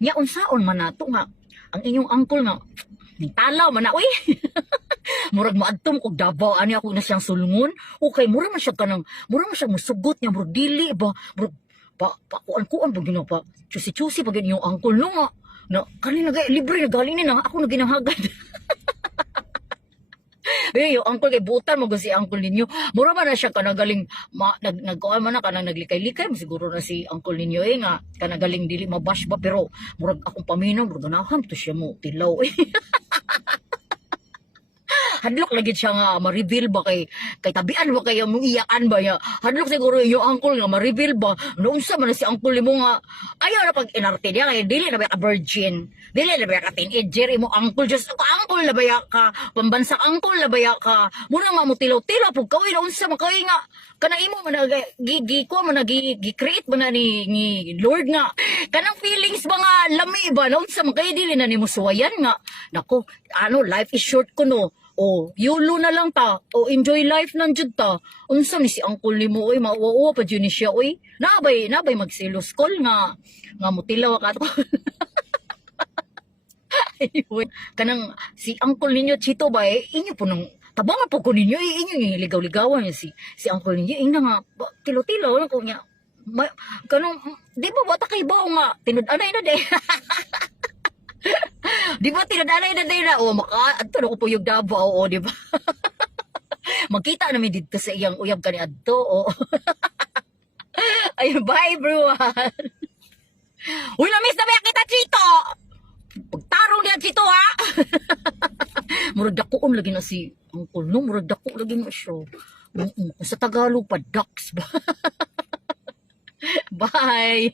Nya unsaon man nato nga ang inyong uncle nga talaw man na uy. Murag maadtom kog Davao ani ako na siyang sulngon. Okay, mura man siya kanang mura man siya musugot nya murag dili ba murag kuan ba ginaw pa. Chusi-chusi pag inyong uncle no nga. Na kanina libre na galing ni na ako na ginahagad. Eh, yung uncle kay butan mo si uncle ninyo. Mura man na siya kanagaling nagkuan man na kanang naglikay-likay siguro na si uncle ninyo nga kanagaling dili mabash ba pero murag akong paminaw murag ganahan to siya mo tilaw. Hadlok lagi siya nga ma-reveal ba kay tabian ba kayo mong iyakan ba ya. Hadlok siguro yung uncle nga ma-reveal ba. Noong sa man na si uncle mo nga ayaw na pag inarte niya kay dili na ba ka virgin. Dili na ba ka teenager mo uncle just ako uncle na ba ya ka pambansa uncle na ba ya ka. Muna nga mo tilaw-tilaw pug kaway na unsa man kaway nga kanang imo man ko man gi-create man ni Lord nga kanang feelings ba nga lami ba na unsa man kay dili na nimo suwayan nga. Nako ano life is short kuno. Oh, YOLO na lang ta. O enjoy life nandiyan ta. Unsa ni si uncle nimo oy mauwa pa jud ni siya oy. Nabay magsilos call nga mutilaw ka to. Anyway, kanang si uncle ninyo Chito ba inyo po nang tabangan po ko ninyo inyo ligaw-ligawan si uncle ninyo ina nga tilo-tilo lang ko nya. Kanang di ba bata kay bawo nga tinud-anay na de. Di ba tinadalay na din na adto na ko po yung Davao di ba? Magkita namin dito sa iyang uyab kani adto Ayun, bye everyone. Uy, na-miss na ba kita Chito? Pagtarong niya Chito ha. Murag dakoon lagi na si uncle no, murag dako lagi na siya. Sa Tagalog pa ducks ba? Bye.